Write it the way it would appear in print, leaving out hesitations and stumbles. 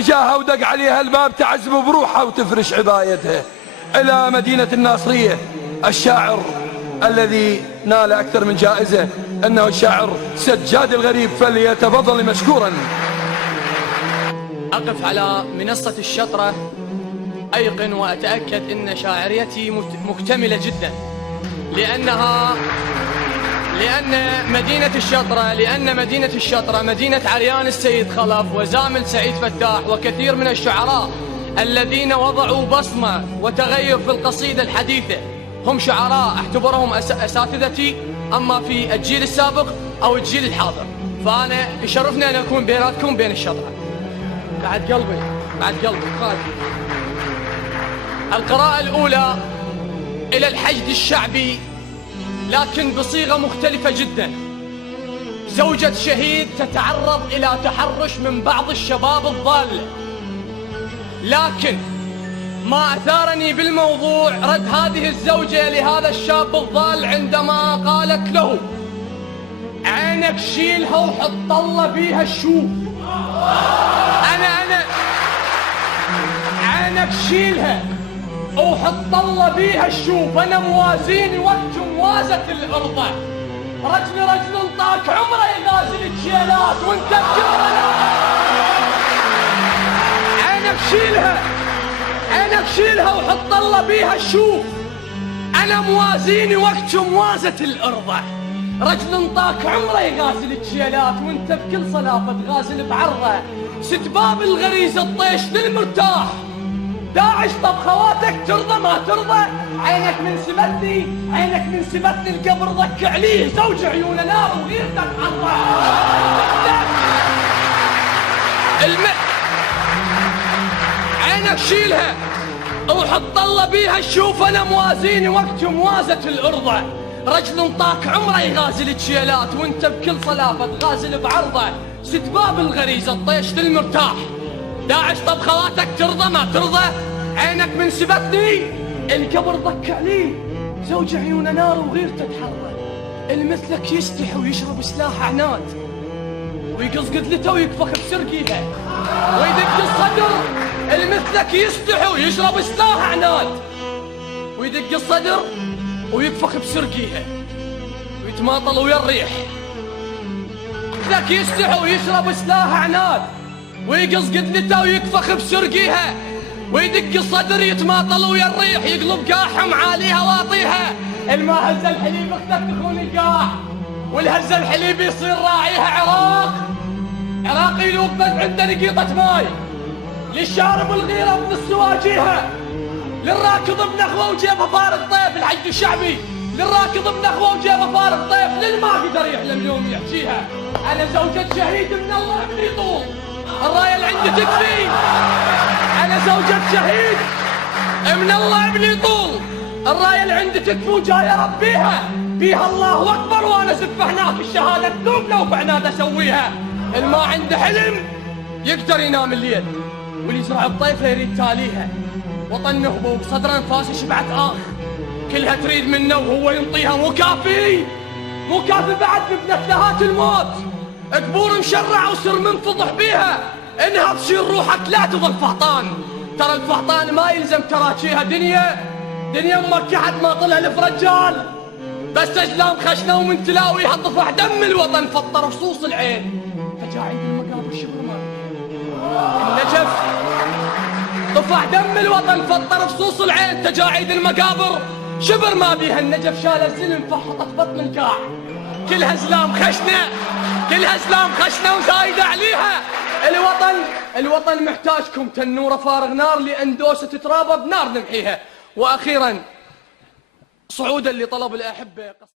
جاها ودق عليها الباب تعزم بروحها وتفرش عبايتها إلى مدينة الناصرية. الشاعر الذي نال أكثر من جائزة أنه الشاعر سجاد الغريب، فليتفضل مشكورا. أقف على منصة الشطرة أيقن وأتأكد أن شاعريتي مكتملة جدا، لأن مدينة الشطرة مدينة عريان السيد خلف وزامل سعيد فتاح وكثير من الشعراء الذين وضعوا بصمة وتغير في القصيدة الحديثة. هم شعراء أعتبرهم أساتذتي، أما في الجيل السابق أو الجيل الحاضر، فأنا يشرفني أن أكون بيناتكم بين الشطرة. بعد قلبي خالد. القراءة الأولى إلى الحشد الشعبي لكن بصيغة مختلفة جدا. زوجة شهيد تتعرض إلى تحرش من بعض الشباب الضال، لكن ما أثارني بالموضوع رد هذه الزوجة لهذا الشاب الضال عندما قالت له: عينك شيلها وحط الله بيها الشوف. أنا عينك شيلها وحط الله بيها الشوف، أنا موازيني وقت موازة الأرض. رجل طاك عمره يغازل الجيلات وانت بجرنا. عينك شيلها وحط الله بيها الشوف، أنا موازيني وقت موازة الأرض. رجل طاك عمره يغازل الجيلات وانت بكل صلافة تغازل بعرضه. ستباب الغريزة الطيش للمرتاح، داعش طب خواتك ترضى ما ترضى. عينك من سبتني القبر ضك عليه، زوج عيونه نار وغيرتك عرضه. عينك شيلها وحط الله بيها الشوف، انا موازيني وقت موازة الارض. رجل طاك عمره يغازل الجيلات وانت بكل صلافة تغازل بعرضه. ستباب الغريزة الطيش للمرتاح، داعش طب خواتك ترضى ما ترضى. عينك من سبتني القبر ضك عليه، زوج عيونه نار وغيرته تحرى. المثلك يستحي ويشرب سلاح عناد، ويقص قتلته ويكفخ بسرقيها ويدق الصدر. المثلك يستحي ويشرب سلاح عناد، ويدق الصدر ويكفخ بسرقيها ويتماطل ويا الريح. مثلك يستحي ويشرب سلاح عناد، ويقص قتلته ويكفخ بسرقيها ويدق الصدر يتماطل ويا الريح. يقلب قاحم عاليها واطيها، الماء هز الحليب اختك تخون القاع، والهز الحليب يصير راعيها عراقي يلوب بس عنده نقيطة ماي. للشارب الغيرة من السواجيها، للراكض بنخوة وجيبه فارغ طيف. الحشد الشعبي للراكض بنخوة وجيبه فارغ طيف، للما قدر يحلم يوم يحشيها. أنا زوجة شهيد من الله ابني طول، الراية اللي عندي تكفي. أنا زوجة شهيد من الله ابني طول، الراية اللي عندي تكفي وجاي أربيها. بيها الله أكبر وأنا سف هناك الشهادة تذوب لو بعناد أسويها. الما عنده حلم يقدر ينام الليل، واللي يزرع الطيفة يريد تاليها. وطن نهبه وبصدر أنفاس شبعت كلها تريد منه وهو ينطيها. مو كافي بعد بابنة لهات الموت، قبور مشرع وسر منفضح بيها. انها تصير روحك لا تظل فهطان، ترى الفهطان ما يلزم تراجيها. دنيا ممكحت ما طلع لف رجال، بس اجلام خشنه ومن تلاويها طفح دم الوطن فطر فصوص العين. فجاعيد المقابر شبر ما النجف طفح دم الوطن فطر فصوص العين. تجاعيد المقابر شبر ما بيها النجف، شال الزلم فحطت بطن الكاع. كلها زلام خشنه وزايده عليها. الوطن محتاجكم تنوره فارغ نار، لأندوسة تترابى بنار نمحيها. وأخيرا صعودا لطلب الأحبة.